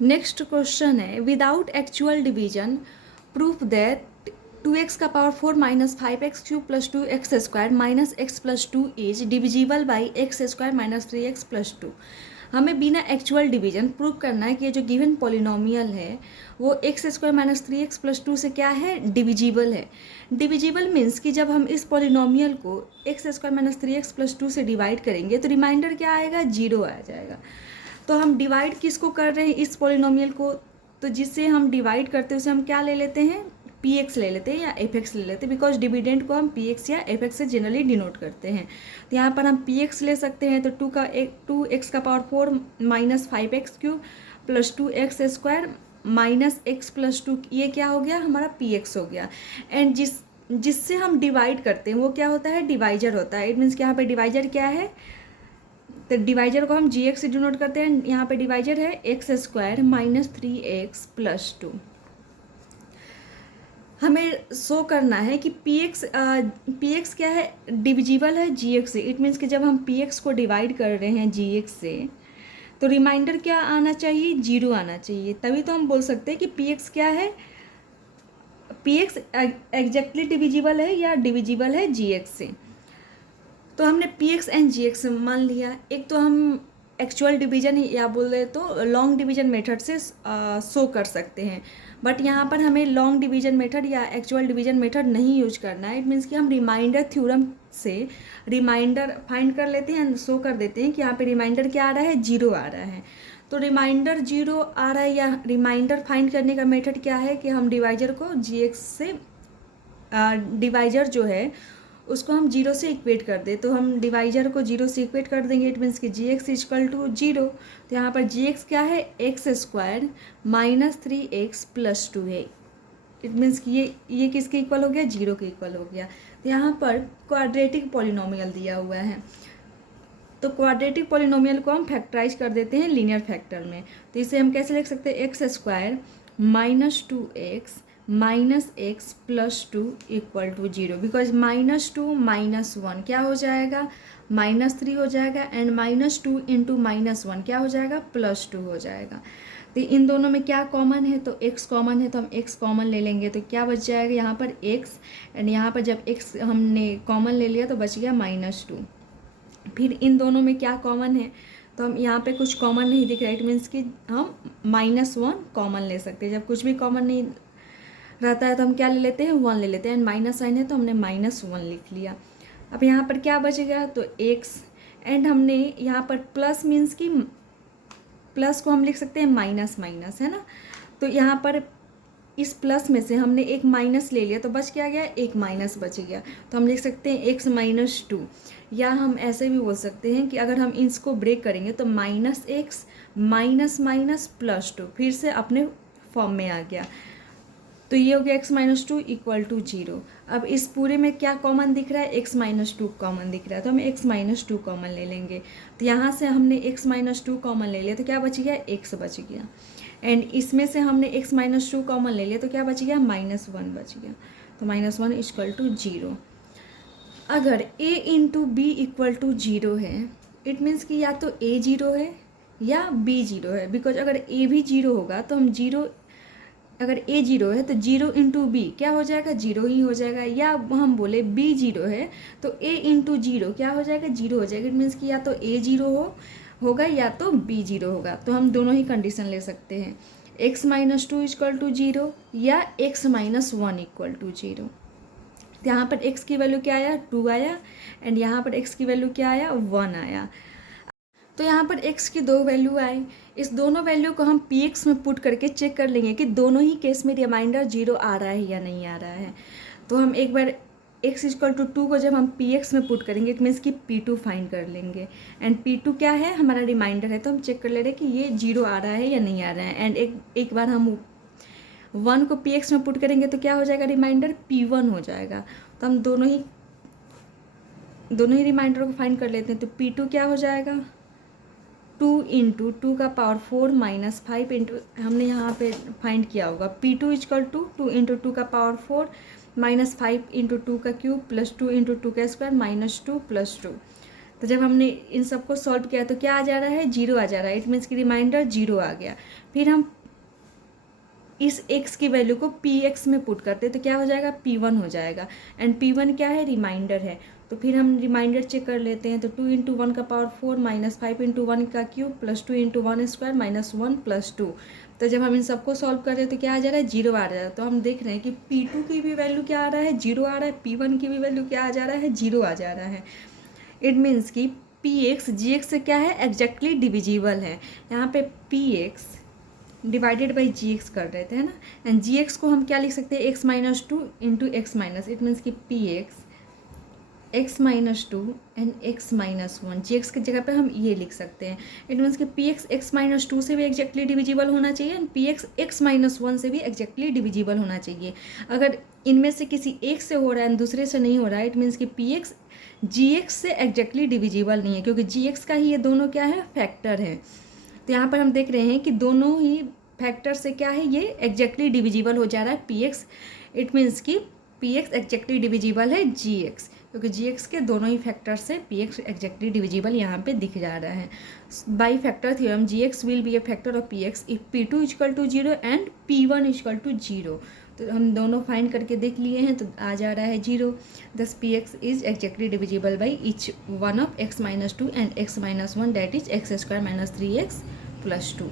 Next question है, without actual division proof that 2x का power 4 minus 5x cube plus 2x square minus x plus 2 is divisible by x square minus 3x plus 2। हमें बिना actual division prove करना है कि ये जो given polynomial है वो x square minus 3x plus 2 से क्या है, डिविजिबल है। डिविजिबल मीन्स कि जब हम इस पॉलिनोमियल को x square minus 3x plus 2 से डिवाइड करेंगे तो रिमाइंडर क्या आएगा, 0 आ जाएगा। तो हम डिवाइड किसको कर रहे हैं, इस पॉलिनोमियल को, तो जिससे हम डिवाइड करते हैं उसे हम क्या ले लेते हैं, पी एक्स ले लेते हैं या एफ एक्स ले लेते हैं, बिकॉज डिविडेंड को हम पी एक्स या एफ एक्स से जनरली डिनोट करते हैं। तो यहाँ पर हम पी एक्स ले सकते हैं, तो 2x का power 4 minus 5x cube plus 2x square minus x plus 2, ये क्या हो गया, हमारा पी एक्स हो गया। एंड जिससे हम डिवाइड करते हैं वो क्या होता है, डिवाइजर होता है। इट मीन्स कि यहाँ पर डिवाइजर क्या है, तो डिवाइजर को हम जी एक्स से डिनोट करते हैं। यहाँ पे डिवाइजर है x square minus 3x plus 2। हमें शो करना है कि पी एक्स क्या है, डिविजिबल है जी एक्स से। इट मीन्स कि जब हम पी एक्स को डिवाइड कर रहे हैं जी एक्स से तो रिमाइंडर क्या आना चाहिए, 0 आना चाहिए। तभी तो हम बोल सकते हैं कि पी एक्स क्या है, पी एक्स एग्जैक्टली डिविजिबल है या डिविजिबल है जी एक्स से। तो हमने p x and g x मान लिया। एक तो हम एक्चुअल डिवीजन या बोल रहे तो लॉन्ग डिवीजन मेथड से शो कर सकते हैं, बट यहाँ पर हमें लॉन्ग डिवीजन मेथड या एक्चुअल डिवीजन मेथड नहीं यूज करना है। इट मीन्स कि हम रिमाइंडर थ्योरम से रिमाइंडर फाइंड कर लेते हैं एंड शो कर देते हैं कि यहाँ पे रिमाइंडर क्या आ रहा है, 0 आ रहा है। तो रिमाइंडर 0 आ रहा है या रिमाइंडर फाइंड करने का मेथड क्या है कि हम डिवाइजर को जी एक्स से डिवाइजर जो है उसको हम 0 से इक्वेट कर दें। तो हम डिवाइजर को 0 से इक्वेट कर देंगे। इट मीन्स कि जी एक्स इजकल टू 0। तो यहाँ पर जी एक्स क्या है, x square minus 3x plus 2 है। इट मीन्स कि ये किसके इक्वल हो गया, 0 के इक्वल हो गया। तो यहाँ पर क्वाड्रेटिक पॉलिनोमियल दिया हुआ है, तो क्वाड्रेटिक पॉलिनोमियल को हम फैक्टराइज कर देते हैं लीनियर फैक्टर में। तो इसे हम कैसे लिख सकते हैं, x square minus 2x minus x plus 2 equal to 0। Because minus 2 minus 1 क्या हो जाएगा, -3 हो जाएगा। एंड -2 इंटू -1 क्या हो जाएगा, +2 हो जाएगा। तो इन दोनों में क्या कॉमन है, तो x कॉमन है, तो हम x कॉमन ले लेंगे। तो क्या बच जाएगा यहाँ पर x, एंड यहाँ पर जब x हमने कॉमन ले लिया तो बच गया -2। फिर इन दोनों में क्या कॉमन है, तो हम यहाँ पे कुछ कॉमन नहीं दिख रहा है। इट मीन्स कि हम -1 कॉमन ले सकते हैं। जब कुछ भी कॉमन नहीं रहता है तो हम क्या ले लेते हैं, 1 ले लेते हैं। एंड माइनस साइन है तो हमने -1 लिख लिया। अब यहाँ पर क्या बचेगा, तो x, एंड हमने यहाँ पर प्लस मीन्स कि प्लस को हम लिख सकते हैं माइनस माइनस, है ना। तो यहाँ पर इस प्लस में से हमने एक माइनस ले लिया तो बच क्या गया, एक माइनस बच गया। तो हम लिख सकते हैं x माइनस 2, या हम ऐसे भी बोल सकते हैं कि अगर हम इसको ब्रेक करेंगे तो -x माइनस माइनस प्लस 2 फिर से अपने फॉर्म में आ गया। तो ये हो गया x माइनस 2 इक्वल टू 0। अब इस पूरे में क्या कॉमन दिख रहा है, x माइनस 2 कॉमन दिख रहा है, तो हम x माइनस 2 कॉमन ले लेंगे। तो यहाँ से हमने x माइनस 2 कॉमन ले लिया तो क्या बच गया, x बच गया। एंड इसमें से हमने x माइनस 2 कॉमन ले लिया तो क्या बच गया, -1 बच गया। तो -1 इक्वल टू 0। अगर a into b equal to 0 है, इट मीन्स कि या तो a 0 है या b 0 है। बिकॉज अगर a भी 0 होगा तो हम 0, अगर a 0 है तो 0 इंटू बी क्या हो जाएगा, 0 ही हो जाएगा। या हम बोले b 0 है तो a इंटू 0 क्या हो जाएगा, 0 हो जाएगा। इट मीन्स कि या तो a 0 होगा या तो b 0 होगा। तो हम दोनों ही कंडीशन ले सकते हैं, x माइनस 2 इक्वल टू 0 या x माइनस 1 इक्वल टू 0। यहाँ पर x की वैल्यू क्या आया, 2 आया। एंड यहाँ पर x की वैल्यू क्या आया, 1 आया। तो यहाँ पर x की 2 वैल्यू आई। इस दोनों वैल्यू को हम px में पुट करके चेक कर लेंगे कि दोनों ही केस में रिमाइंडर 0 आ रहा है या नहीं आ रहा है। तो हम एक बार x इक्वल टू 2 को जब हम px में पुट करेंगे इट मीन्स कि p2 फाइंड कर लेंगे। एंड p2 क्या है, हमारा रिमाइंडर है। तो हम चेक कर ले रहे हैं कि ये 0 आ रहा है या नहीं आ रहा है। एंड एक बार हम 1 को px में पुट करेंगे तो क्या हो जाएगा, रिमाइंडर p1 हो जाएगा। तो हम दोनों ही रिमाइंडर को फाइंड कर लेते हैं। तो p2 क्या हो जाएगा, 2 इंटू 2 का पावर 4 माइनस 5 इंटू, हमने यहाँ पे फाइंड किया होगा p2 इक्वल टू 2 इंटू 2 का पावर 4 माइनस 5 इंटू 2 का क्यूब प्लस 2 इंटू 2 का स्क्वायर माइनस 2 प्लस 2। तो जब हमने इन सबको सॉल्व किया तो क्या आ जा रहा है, 0 आ जा रहा है। इट मीन्स कि रिमाइंडर 0 आ गया। फिर हम इस x की वैल्यू को px में पुट करते हैं तो क्या हो जाएगा, p1 हो जाएगा। एंड p1 क्या है, रिमाइंडर है। तो फिर हम रिमाइंडर चेक कर लेते हैं। तो 2 इंटू 1 का पावर 4 माइनस 5 इंटू 1 का cube plus 2 into 1 square minus 1 plus 2। तो जब हम इन सबको सॉल्व कर रहे हैं तो क्या आ जा रहा है, 0 आ रहा है। तो हम देख रहे हैं कि p2 की भी वैल्यू क्या आ रहा है, 0 आ रहा है, p1 की भी वैल्यू क्या आ जा रहा है, 0 आ जा रहा है। इट मीन्स कि px gx से क्या है, एग्जैक्टली डिविजिबल है। यहाँ पे px divided by g x कर रहे थे, है ना। एंड जी एक्स को हम क्या लिख सकते हैं, X minus 2 into X minus, it means कि P X minus 2 and X minus 1, G X की जगह पे हम ये लिख सकते हैं। इट मीन्स कि पी एक्स माइनस 2 से भी एग्जैक्टली डिविजिबल होना चाहिए एंड पी एक्स माइनस 1 से भी एग्जैक्टली डिविजिबल होना चाहिए। अगर इनमें से किसी एक से हो रहा है एंड दूसरे से नहीं हो रहा है, इट मीन्स कि पी एक्स जी एक्स से एग्जैक्टली डिविजिबल नहीं है, क्योंकि जी एक्स का ही ये दोनों क्या है, फैक्टर है। तो यहाँ पर हम देख रहे हैं कि दोनों ही फैक्टर से क्या है, ये एग्जैक्टली डिविजिबल हो जा रहा है पी एक्स। इट मीन्स कि पी एक्स एग्जैक्टली डिविजिबल है जी एक्स, क्योंकि जी एक्स के दोनों ही फैक्टर से पी एक्स एग्जैक्टली डिविजिबल यहाँ पे दिख जा रहा है। By factor theorem g x will be a factor of p x if p two equal to 0 and p1 equal to 0। तो हम दोनों फाइंड करके देख लिए हैं तो आ जा रहा है 0। दस P x is exactly divisible by each one of x minus 2 and x minus 1 that is x² minus 3x plus 2।